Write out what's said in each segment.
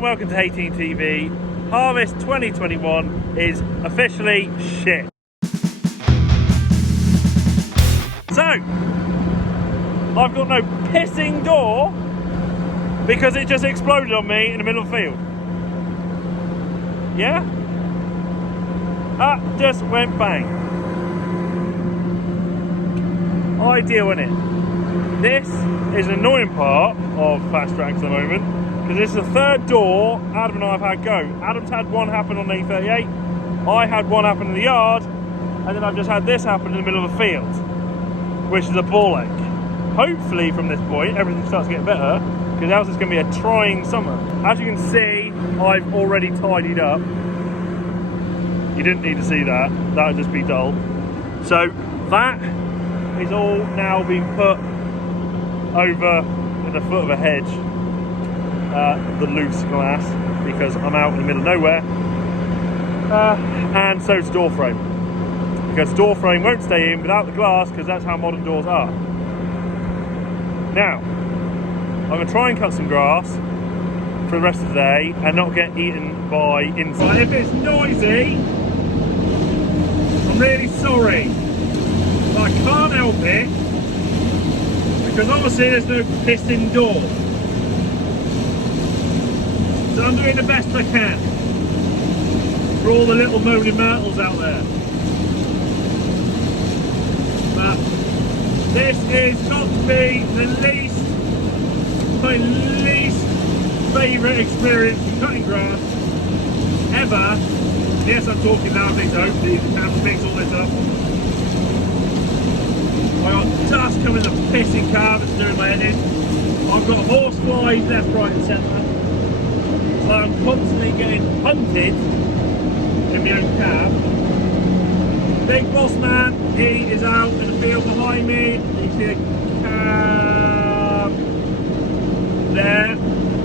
and welcome to Thehayteamtv. Harvest 2021 is officially shit. So, I've got no pissing door because it just exploded on me in the middle of the field. Yeah? That just went bang. Ideal, innit? This is an annoying part of fast tracks at the moment because this is the third door Adam and I have had go. Adam's had one happen on A38, I had one happen in the yard, and then I've just had this happen in the middle of a field, which is a ball ache. Hopefully from this point everything starts to get better, because else it's going to be a trying summer. As you can see, I've already tidied up. You didn't need to see that, that would just be dull. So that is all now being put over at the foot of a hedge, the loose glass, because I'm out in the middle of nowhere. And so's the door frame, because door frame won't stay in without the glass, because that's how modern doors are. Now, I'm going to try and cut some grass for the rest of the day and not get eaten by insects. Right, if it's noisy, I'm really sorry, but I can't help it, because obviously there's no pissing door. So I'm doing the best I can for all the little moaning myrtles out there. But this is got to be my least favourite experience in cutting grass ever. Yes, I'm talking loudly, so hopefully the camera picks all this up. I got dust coming the pissing cab that's doing my head in. I've got horse flies left, right and centre. So I'm constantly getting hunted in my own cab. Big boss man, he is out in the field behind me. You see the cab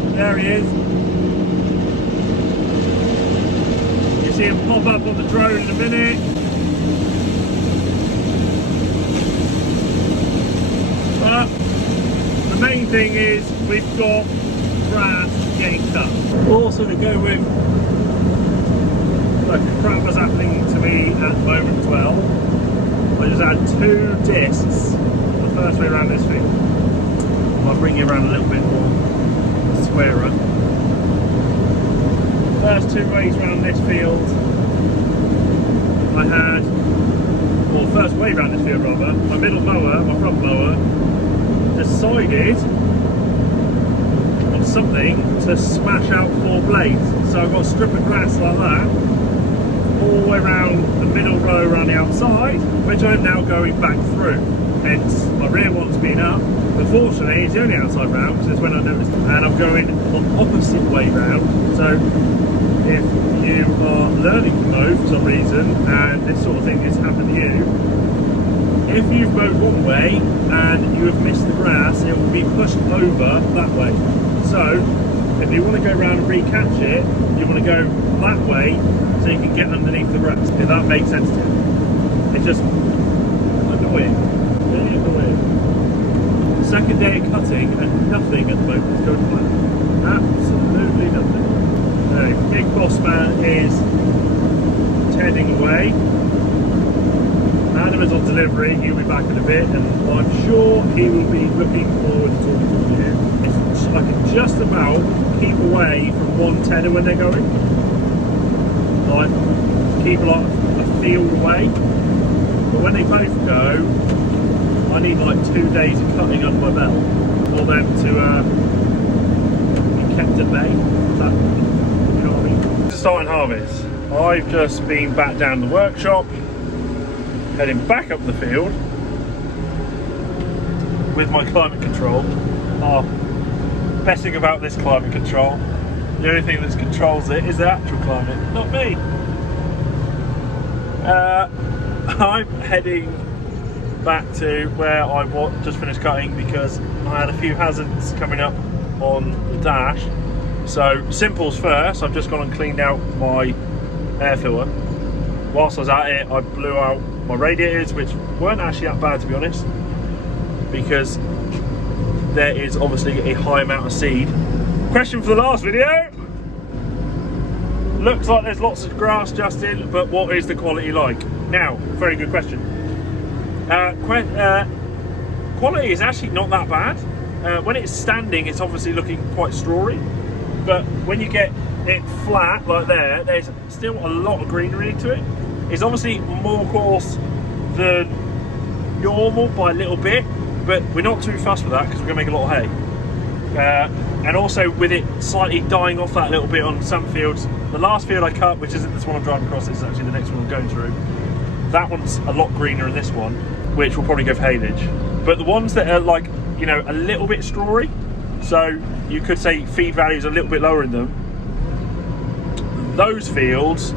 there he is. You see him pop up on the drone in a minute. But the main thing is we've got grass getting cut. Also to go with the crap that's happening to me at the moment as well, I just had 2 discs the first way around this field. I'll bring you around a little bit more squarer. First 2 ways around this field I had, well, first way around this field rather, my middle mower, my front mower, decided on something to smash out 4 blades. So I've got a strip of grass like that all the way around the middle row around the outside, which I'm now going back through. Hence my rear one's been up, but fortunately it's the only outside round, because it's when I noticed, and I'm going the opposite way round. So if you are learning to mow for some reason and this sort of thing has happened to you, if you've mowed one way and you have missed the grass, it will be pushed over that way. So if you want to go around and recatch it, you want to go that way so you can get underneath the grass, if that makes sense to you. It's just annoying, really annoying. Second day of cutting and nothing at the moment is going to plan. Absolutely nothing. So Big Boss Man is heading away. Adam is on delivery, he'll be back in a bit, and I'm sure he will be looking forward to talking to you. I can just about keep away from 110 when they're going. Like, keep like a field away. But when they both go, I need like 2 days of cutting under my belt for them to be kept at bay. So, you know what I mean? Starting harvest. I've just been back down the workshop, heading back up the field with my climate control. Best thing about this climate control, the only thing that controls it is the actual climate, not me. I'm heading back to where I just finished cutting, because I had a few hazards coming up on the dash. So simples first, I've just gone and cleaned out my air filler. Whilst I was at it, I blew out my radiators, which weren't actually that bad to be honest, because there is obviously a high amount of seed. Question for the last video, Looks like there's lots of grass, Justin, but what is the quality like? Now, very good question. Quality is actually not that bad. When it's standing, it's obviously looking quite strawy, but when you get it flat like there, there's still a lot of greenery to it. It's obviously more coarse than normal by a little bit, but we're not too fussed with that because we're going to make a lot of hay. And also with it slightly dying off that little bit on some fields. The last field I cut, which isn't this one I'm driving across, this is actually the next one I'm going through. That one's a lot greener than this one, which will probably go for haylage. But the ones that are like, you know, a little bit strawy, so you could say feed value is a little bit lower in them, those fields,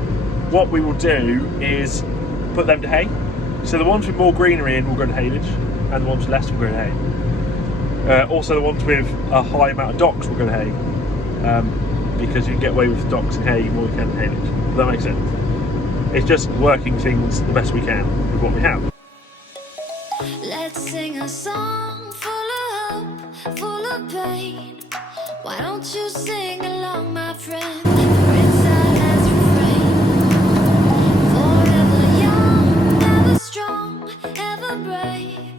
what we will do is put them to hay. So the ones with more greenery in will go to haylage, and the ones with less will go to hay. Also the ones with a high amount of docks will go to hay, because you can get away with docks and hay more than you can haylage. Does that make sense? It's just working things the best we can with what we have. Let's sing a song full of hope, full of pain. Why don't you sing along, my friend? For inside as refrain. Forever young, ever strong, ever brave.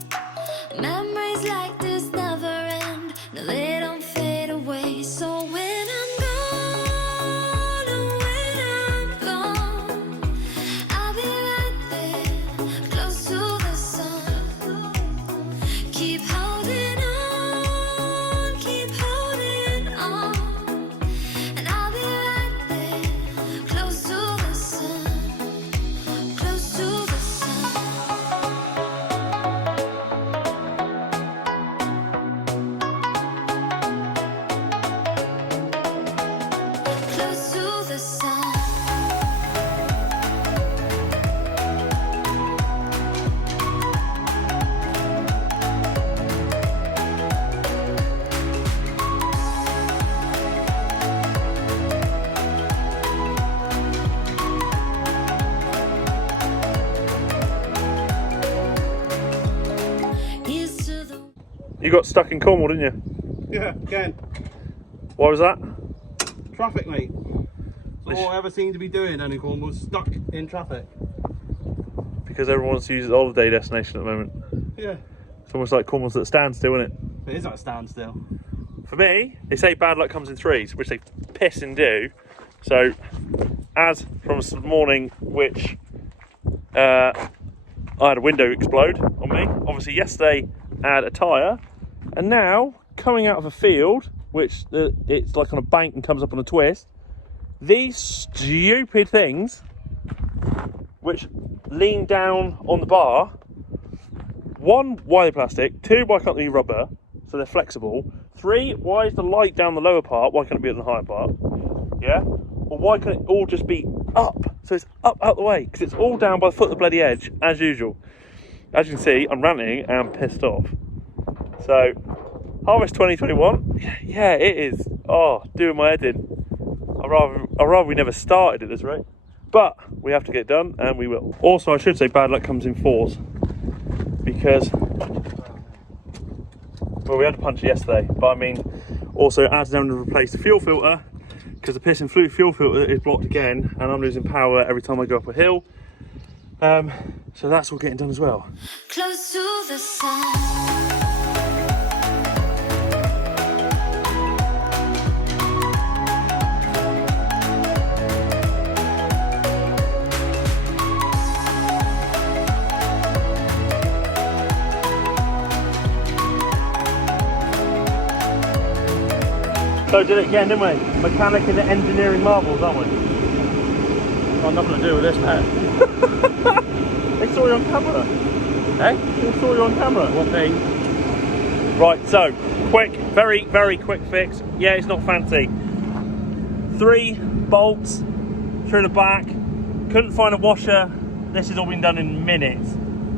Memories like this never end. No, they don't fade away. So when I'm gone, oh, when I'm gone, I'll be right there, close to the sun. Keep holding on, and I'll be right there, close to the sun, close to the sun. Close to the sun. Here's to the You got stuck in Cornwall, didn't you? Yeah, again, Why was that? traffic, mate. That's all I ever seem to be doing only Cornwall, stuck in traffic. Because everyone wants to use it as a holiday destination at the moment. Yeah, It's almost like Cornwall's at a standstill, isn't it? it is at a standstill. For me, they say bad luck comes in threes, which they piss and do. So, as from this morning, which I had a window explode on me. Obviously, yesterday I had a tyre, and now coming out of a field, which it's like on a bank and comes up on a twist. These stupid things, which lean down on the bar. One, why they're plastic. Two, why can't they be rubber? So they're flexible. Three, why is the light down the lower part? Why can't it be on the higher part? Yeah? Or why can't it all just be up? So it's up out the way, because it's all down by the foot of the bloody edge, as usual. As you can see, I'm ranting and I'm pissed off. So, Harvest 2021, yeah, it is. Oh, doing my head in. I'd rather we never started at this rate. But we have to get it done, and we will. Also, I should say bad luck comes in fours. Because, well, we had to punch it yesterday, but I mean, also as having to replace the fuel filter, because the piss and flue fuel filter is blocked again, and I'm losing power every time I go up a hill. So that's all getting done as well. close to the sun. So did it again, didn't we? Mechanic and engineering marvels, aren't we? Got nothing to do with this, mate. They saw you on camera. Hey? They saw you on camera. What thing? Right, so quick, very, very quick fix. Yeah, it's not fancy. 3 bolts through the back. Couldn't find a washer. This has all been done in minutes.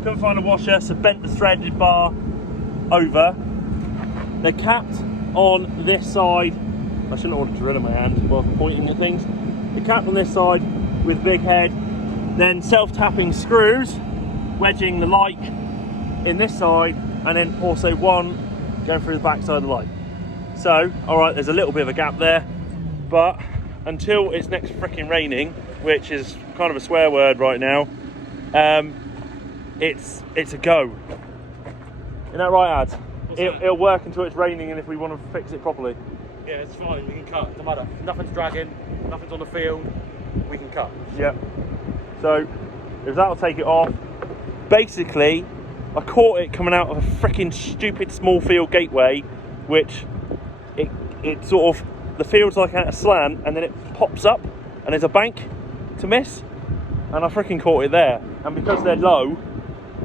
Couldn't find a washer, so bent the threaded bar over. They're capped on this side. I shouldn't want to drill in my hand while pointing at things. They're capped on this side with big head. Then self-tapping screws, wedging the light in this side, and then also one going through the back side of the light. So, all right, there's a little bit of a gap there, but until it's next freaking raining, which is kind of a swear word right now, it's a go. Isn't that right, Ad? It'll work until it's raining, and if we want to fix it properly. Yeah, it's fine, we can cut, doesn't matter. Nothing's dragging, nothing's on the field, we can cut. Yeah. So, if that'll take it off. Basically, I caught it coming out of a freaking stupid small field gateway, which it sort of, the field's like at a slant, and then it pops up, and there's a bank to miss, and I freaking caught it there. And because they're low,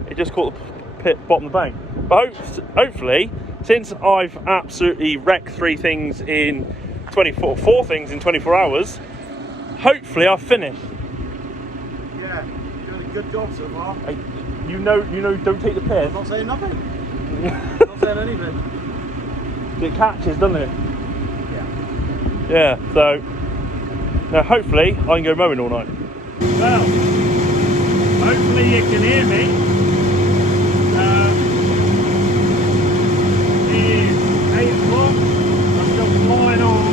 it just caught the bottom of the bank. But hopefully, since I've absolutely wrecked four things in 24 hours, hopefully I've finished. Yeah, you're doing a good job so far. You know, don't take the piss. I'm not saying nothing. I'm not saying anything. It catches, doesn't it? Yeah. Yeah, so now hopefully I can go mowing all night. Well, hopefully you can hear me. It's 8 o'clock. I'm still flying on.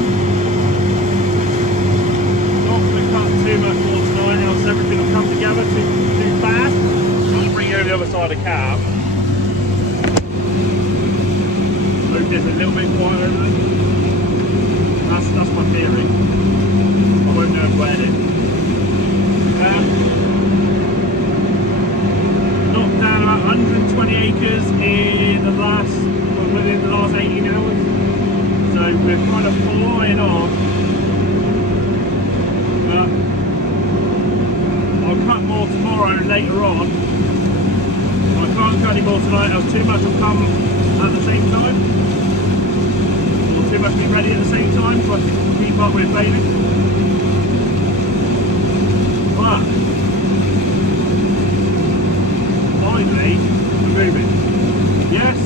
Not going to cut too much more tonight, else everything will come together too fast. I'll bring you over the other side of the cab. Hope there's a little bit quieter over there. That's my theory. I won't know if I edit. Knocked down about 120 acres within the last 18 hours. So we're kind of flying on. I'll cut more tomorrow later on. I can't cut any more tonight, else too much will come at the same time. Or too much be ready at the same time, so I can keep up with baling. But finally, we're moving. Yes,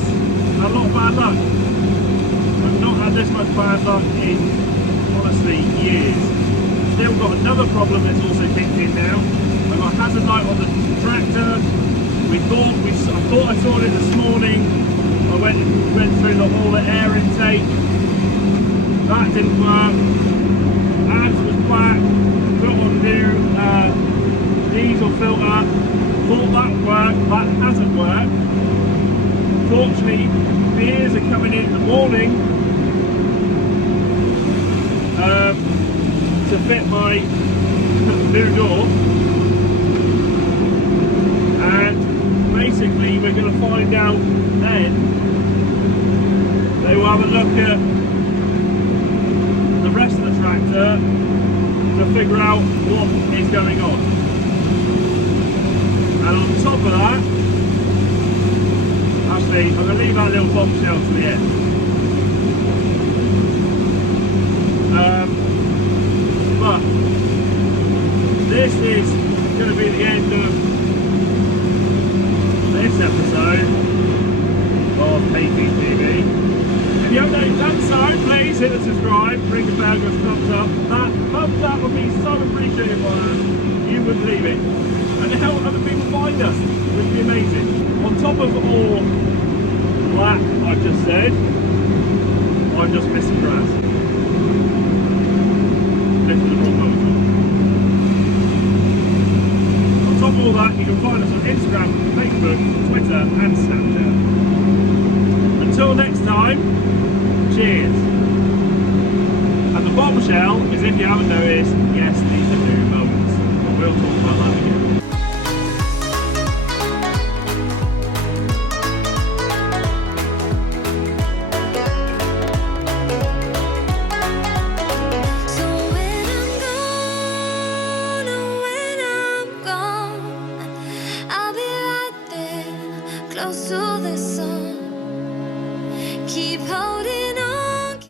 a lot of bad luck. I've not had this much bad luck in, honestly, years. Still got another problem that's also kicked in now. I've got hazard light on the tractor. I thought I saw it this morning. I went through all the air intake. That didn't work. As was black. Put on new diesel filter. Thought that worked. That hasn't worked. Fortunately, beers are coming in the morning to fit my new door. And basically we're going to find out then. They will have a look at the rest of the tractor to figure out what is going on. And on top of that, actually I'm going to leave that little bombshell to the end. But this is going to be the end of this episode of Thehayteamtv. If you haven't done so, please hit the subscribe, ring the bell, give us a thumbs up. That thumbs up would be so appreciated by us, you wouldn't believe it. And to help other people find us, which would be amazing. On top of all that I've just said, I'm just missing grass. Lifting the wrong motor. On top of all that, you can find us on Instagram, Facebook, Twitter and Snapchat. Until next time, cheers. And the bombshell is, if you haven't noticed, yes, these are new moments. But we'll talk about that again. So when I'm gone, or when I'm gone, I'll be right there, close to the sun. Keep holding